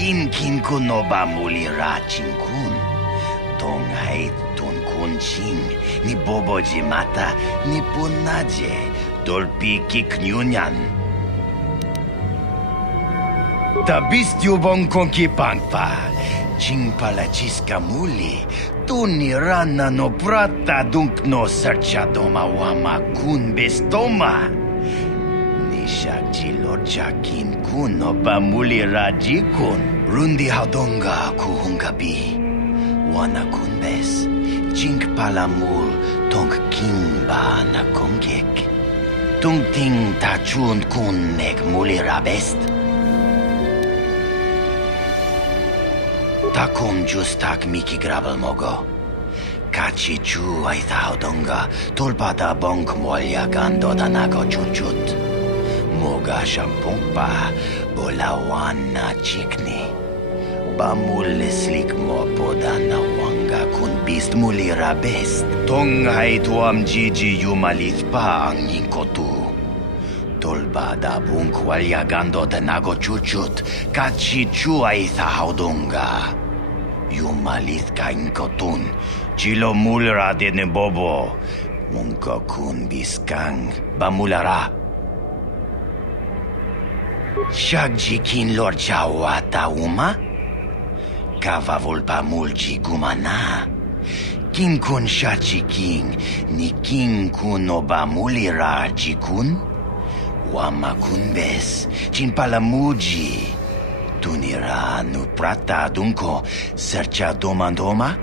Kin kun no ba muli ra chin kun. Tong hait tun kun ching. Ni bobo jimata ni punaje. Dolpi kiknyunyan. Tabist yubong konki pangpa. Ching pala chiska muli. Tuni rana no prata dunk no serchadoma wama kun bestoma. Nishakji lorcha kin kun no bamuli raji kun. Rundi hadonga kuhungabi. Wana kun bes. Chink palamul tong king ba na kongek. Tung ting tachun kun nek muli rabest. Takum justak miki grabel mogo. Kachi chu ay thaudonga tulpada bonk molya gando danago chuchut. Moga shampungpa bolawan na chikni. Bamul slik mo podana wanga kun bist muli rabest. Tong hay tuam jiji yumalit pa ang yinkotu. Tolbada bunk walya gando danago chuchut. Kachi chu ay thaudonga. Yumalit ka inkotun, chilo mulra de ne bobo, munko kun biskang, bamulara. Shagji kin lor chawata uma? Kava volpa mulji gumana. Kin kun shachi king, ni king kun oba mulira jikun? Wama kun bes, chin palamuji. Tunira nu prata dunko sercha domandoma?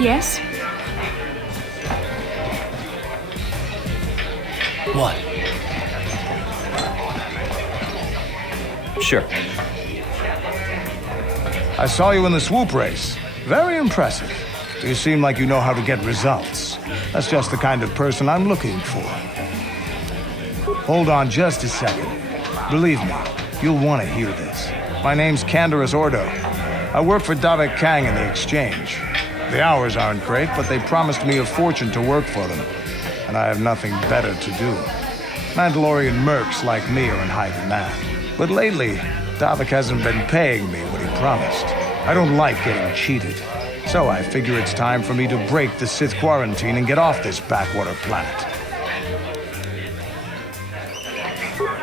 Yes? What? Sure. I saw you in the swoop race. Very impressive. You seem like you know how to get results. That's just the kind of person I'm looking for. Hold on just a second. Believe me, you'll want to hear this. My name's Canderous Ordo. I work for Davik Kang in the exchange. The hours aren't great, but they promised me a fortune to work for them. And I have nothing better to do. Mandalorian mercs like me are in high demand. But lately, Davik hasn't been paying me what he promised. I don't like getting cheated. So I figure it's time for me to break the Sith quarantine and get off this backwater planet.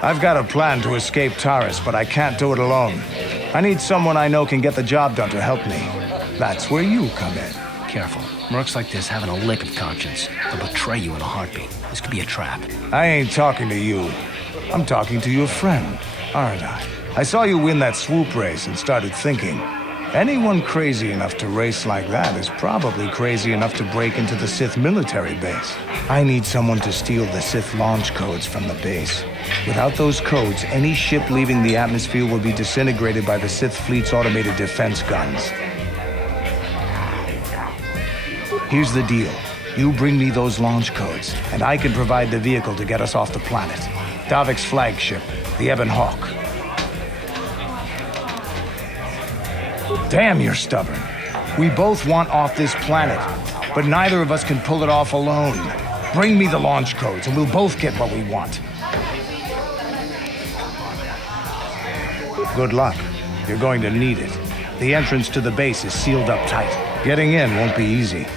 I've got a plan to escape Taris, but I can't do it alone. I need someone I know can get the job done to help me. That's where you come in. Careful. Mercs like this haven't a lick of conscience. They'll betray you in a heartbeat. This could be a trap. I ain't talking to you. I'm talking to your friend, aren't I? I saw you win that swoop race and started thinking, anyone crazy enough to race like that is probably crazy enough to break into the Sith military base. I need someone to steal the Sith launch codes from the base. Without those codes, any ship leaving the atmosphere will be disintegrated by the Sith fleet's automated defense guns. Here's the deal. You bring me those launch codes, and I can provide the vehicle to get us off the planet. Davik's flagship, the Ebon Hawk. Damn, you're stubborn. We both want off this planet, but neither of us can pull it off alone. Bring me the launch codes, and we'll both get what we want. Good luck. You're going to need it. The entrance to the base is sealed up tight. Getting in won't be easy.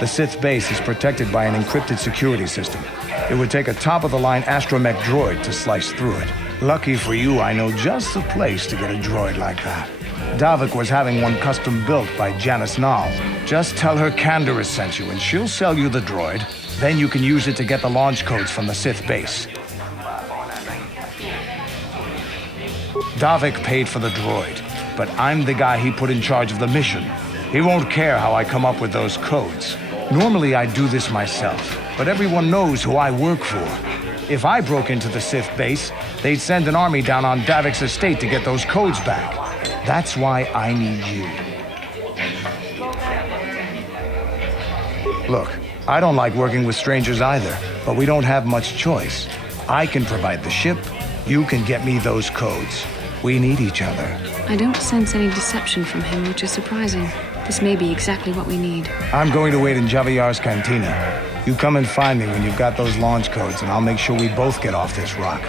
The Sith base is protected by an encrypted security system. It would take a top-of-the-line astromech droid to slice through it. Lucky for you, I know just the place to get a droid like that. Davik was having one custom built by Janice Nall. Just tell her Canderous sent you, and she'll sell you the droid. Then you can use it to get the launch codes from the Sith base. Davik paid for the droid, but I'm the guy he put in charge of the mission. He won't care how I come up with those codes. Normally I'd do this myself, but everyone knows who I work for. If I broke into the Sith base, they'd send an army down on Davik's estate to get those codes back. That's why I need you. Look, I don't like working with strangers either, but we don't have much choice. I can provide the ship, you can get me those codes. We need each other. I don't sense any deception from him, which is surprising. This may be exactly what we need. I'm going to wait in Javiar's cantina. You come and find me when you've got those launch codes, and I'll make sure we both get off this rock.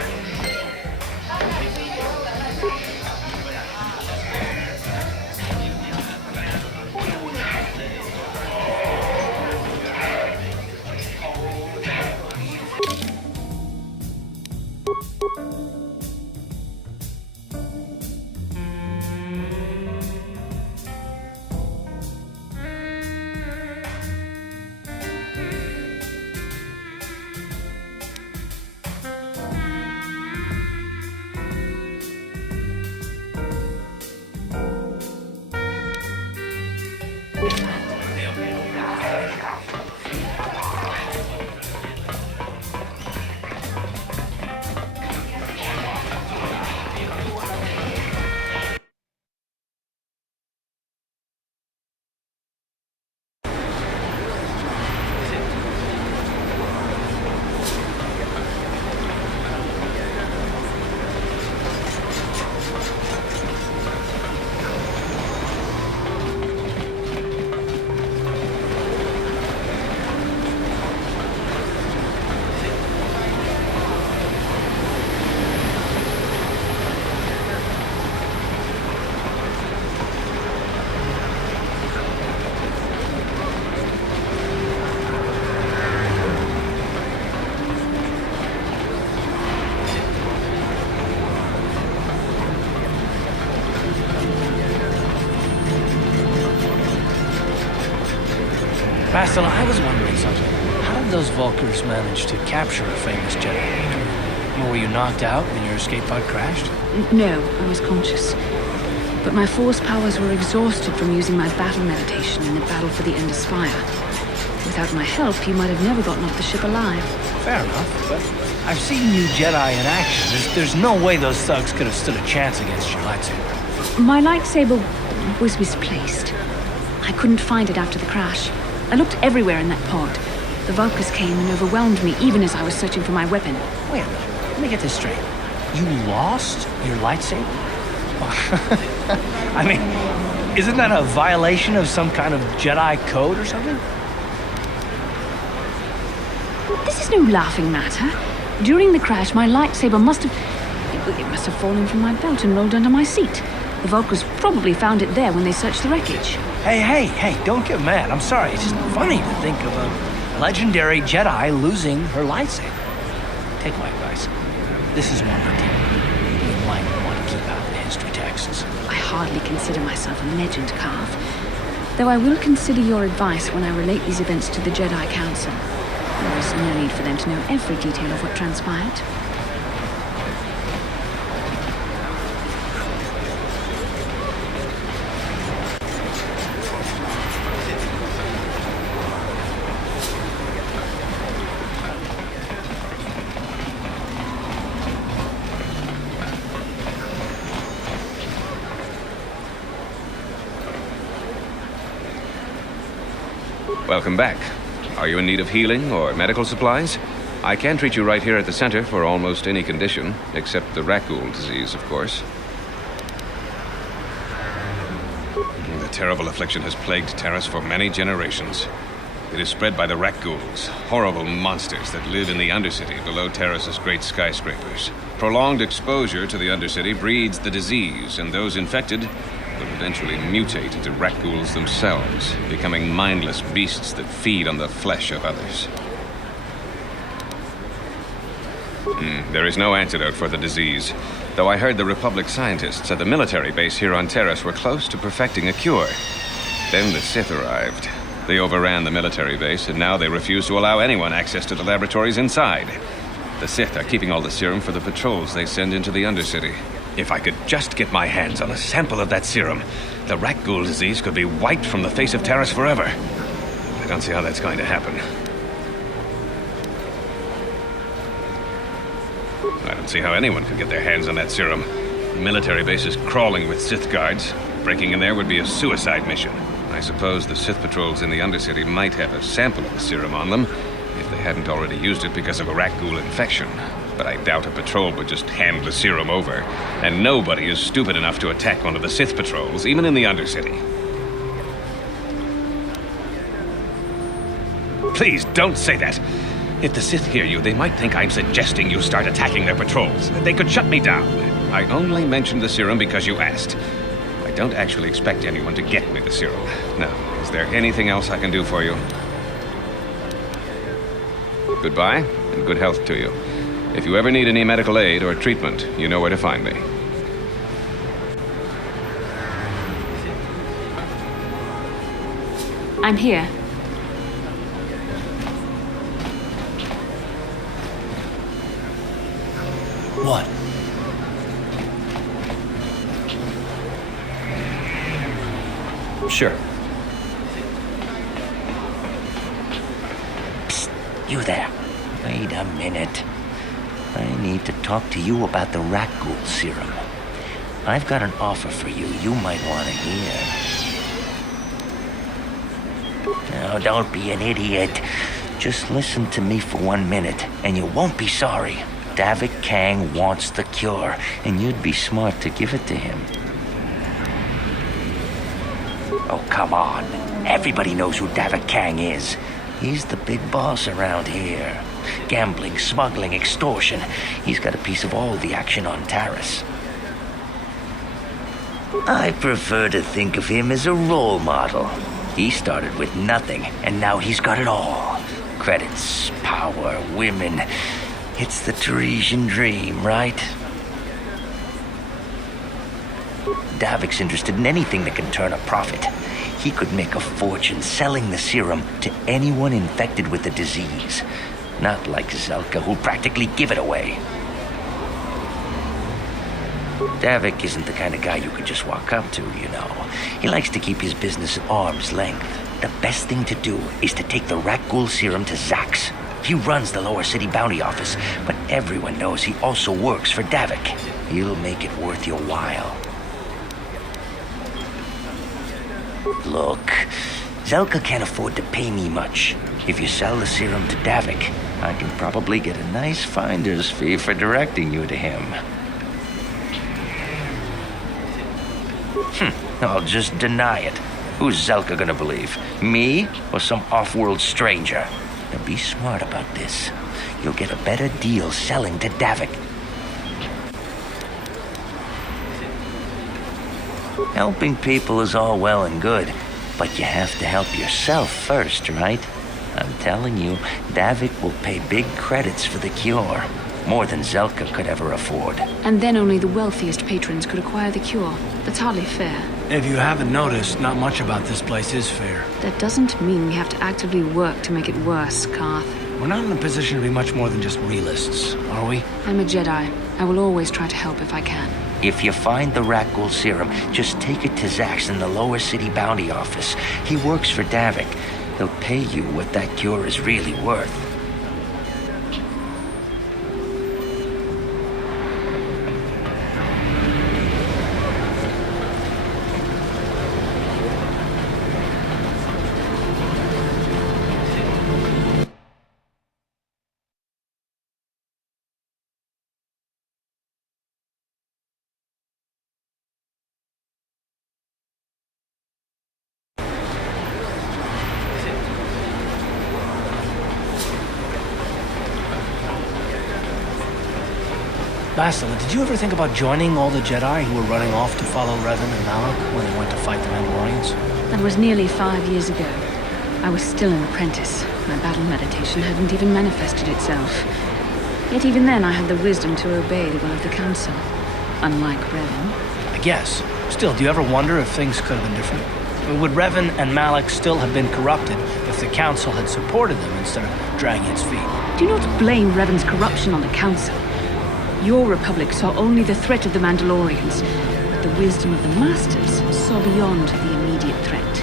Master, I was wondering something. How did those Vulkars manage to capture a famous Jedi? Were you knocked out when your escape pod crashed? No, I was conscious. But my force powers were exhausted from using my battle meditation in the battle for the Endar Spire. Without my help, you might have never gotten off the ship alive. Fair enough, but I've seen you Jedi in action. There's no way those thugs could have stood a chance against your lightsaber. My lightsaber was misplaced. I couldn't find it after the crash. I looked everywhere in that pod. The Vulkars came and overwhelmed me even as I was searching for my weapon. Wait a minute. Let me get this straight. You lost your lightsaber? I mean, isn't that a violation of some kind of Jedi code or something? This is no laughing matter. During the crash, my lightsaber must have fallen from my belt and rolled under my seat. The Vulkars probably found it there when they searched the wreckage. Hey, don't get mad. I'm sorry. It's just funny to think of a legendary Jedi losing her lightsaber. Take my advice. This is one idea you might want to keep out of the history texts. I hardly consider myself a legend, Carve. Though I will consider your advice when I relate these events to the Jedi Council. There is no need for them to know every detail of what transpired. Welcome back. Are you in need of healing or medical supplies? I can treat you right here at the center for almost any condition, except the Rakghoul disease, of course. The terrible affliction has plagued Taris for many generations. It is spread by the Rakghouls, horrible monsters that live in the Undercity below Taris's great skyscrapers. Prolonged exposure to the Undercity breeds the disease, and those infected will eventually mutate into Rakghouls themselves, becoming mindless beasts that feed on the flesh of others. There is no antidote for the disease, though I heard the Republic scientists at the military base here on Taris were close to perfecting a cure. Then the Sith arrived. They overran the military base, and now they refuse to allow anyone access to the laboratories inside. The Sith are keeping all the serum for the patrols they send into the Undercity. If I could just get my hands on a sample of that serum, the Rakghoul disease could be wiped from the face of Taris forever. I don't see how that's going to happen. I don't see how anyone could get their hands on that serum. The military base is crawling with Sith guards. Breaking in there would be a suicide mission. I suppose the Sith patrols in the Undercity might have a sample of the serum on them, if they hadn't already used it because of a Rakghoul infection. But I doubt a patrol would just hand the serum over. And nobody is stupid enough to attack one of the Sith patrols, even in the Undercity. Please, don't say that. If the Sith hear you, they might think I'm suggesting you start attacking their patrols. They could shut me down. I only mentioned the serum because you asked. I don't actually expect anyone to get me the serum. Now, is there anything else I can do for you? Goodbye, and good health to you. If you ever need any medical aid or treatment, you know where to find me. I'm here. What? Sure. Psst, you there. Wait a minute. I need to talk to you about the Rakghoul serum. I've got an offer for you might want to hear. Now, don't be an idiot. Just listen to me for 1 minute, and you won't be sorry. Davik Kang wants the cure, and you'd be smart to give it to him. Oh, come on. Everybody knows who Davik Kang is. He's the big boss around here. Gambling, smuggling, extortion. He's got a piece of all the action on Taris. I prefer to think of him as a role model. He started with nothing, and now he's got it all. Credits, power, women. It's the Tarisian dream, right? Davik's interested in anything that can turn a profit. He could make a fortune selling the serum to anyone infected with the disease. Not like Zelka, who'll practically give it away. Davik isn't the kind of guy you could just walk up to, you know. He likes to keep his business at arm's length. The best thing to do is to take the Rakghoul serum to Zax. He runs the Lower City Bounty Office, but everyone knows he also works for Davik. He'll make it worth your while. Look, Zelka can't afford to pay me much. If you sell the serum to Davik, I can probably get a nice finder's fee for directing you to him. I'll just deny it. Who's Zelka gonna believe? Me or some off-world stranger? Now be smart about this. You'll get a better deal selling to Davik. Helping people is all well and good, but you have to help yourself first, right? I'm telling you, Davik will pay big credits for the cure. More than Zelka could ever afford. And then only the wealthiest patrons could acquire the cure. That's hardly fair. If you haven't noticed, not much about this place is fair. That doesn't mean we have to actively work to make it worse, Karth. We're not in a position to be much more than just realists, are we? I'm a Jedi. I will always try to help if I can. If you find the Rakghoul serum, just take it to Zax in the lower city bounty office. He works for Davik. They'll pay you what that cure is really worth. Bastila, did you ever think about joining all the Jedi who were running off to follow Revan and Malak when they went to fight the Mandalorians? That was nearly 5 years ago. I was still an apprentice. My battle meditation hadn't even manifested itself. Yet even then I had the wisdom to obey the will of the Council. Unlike Revan. I guess. Still, do you ever wonder if things could have been different? Would Revan and Malak still have been corrupted if the Council had supported them instead of dragging its feet? Do not blame Revan's corruption on the Council. Your Republic saw only the threat of the Mandalorians, but the wisdom of the Masters saw beyond the immediate threat.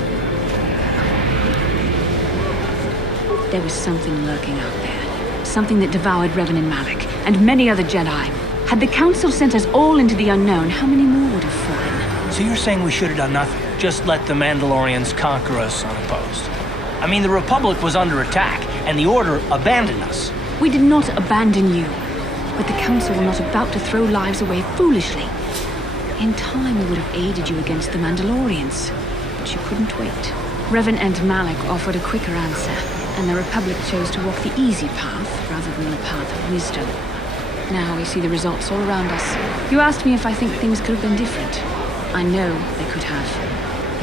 There was something lurking out there. Something that devoured Revan and Malak, and many other Jedi. Had the Council sent us all into the unknown, how many more would have fallen? So you're saying we should have done nothing? Just let the Mandalorians conquer us unopposed? I mean, the Republic was under attack, and the Order abandoned us. We did not abandon you. But the Council were not about to throw lives away foolishly. In time, we would have aided you against the Mandalorians. But you couldn't wait. Revan and Malak offered a quicker answer, and the Republic chose to walk the easy path rather than the path of wisdom. Now we see the results all around us. You asked me if I think things could have been different. I know they could have.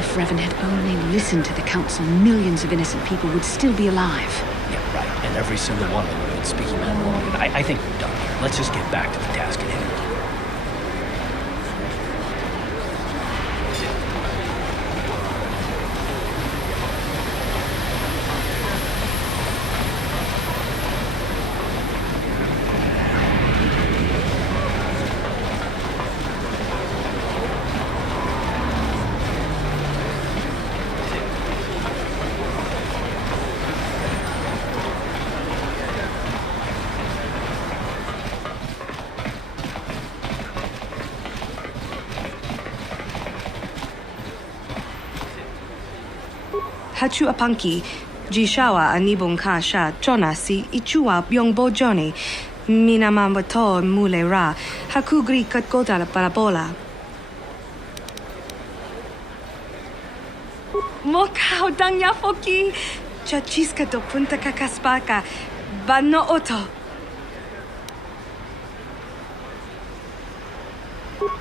If Revan had only listened to the Council, millions of innocent people would still be alive. Yeah, right. And every single one of them would have been speaking Mandalorian. I think we're done here. Let's just get back to the task at hand. Hachu apanki, Jishawa anibong kasha, Jonasi, Ichua byong bojoni, Minamambato mule ra, Hakugri katgota la parabola. Mokao dangya foki, Chachiska do punta kakaspaka, Bano oto.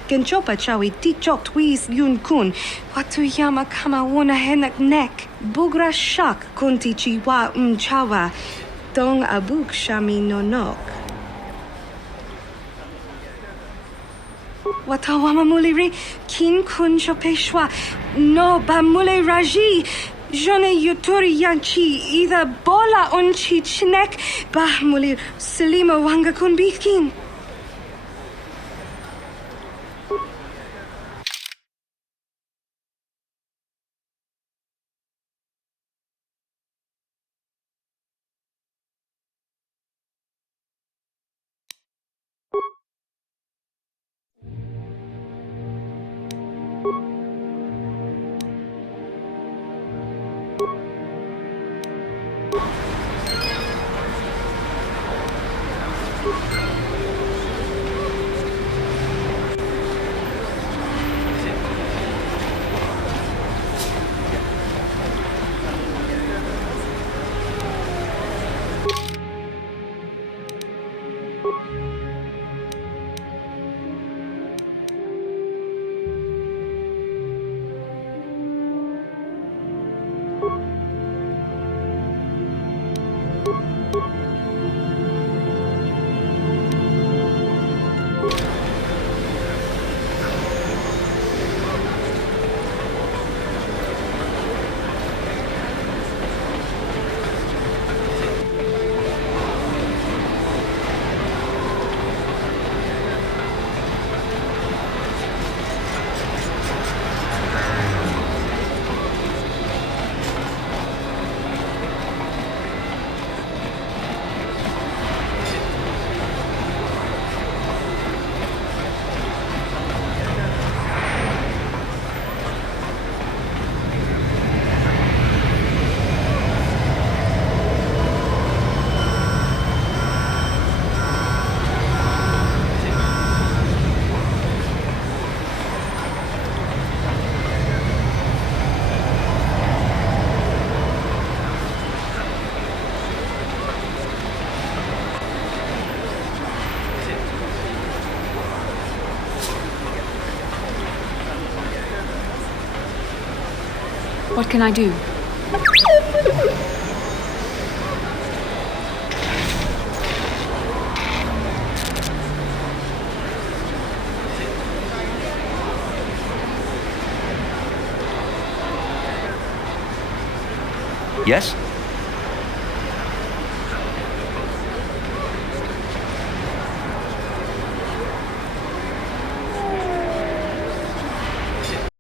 Genchopa chawi tichok twis yun kun, Watuyama kama wona henak nek, Bugra shak kunti chiwa chawa, Dong abuk shami nonok. Watawama muliri, kin kun chopeshwa, no bamule raji, Jone yuturi yanchi, either bola unchi chinek, bah mulir, selima wanga kun bitkin. What can I do? Yes?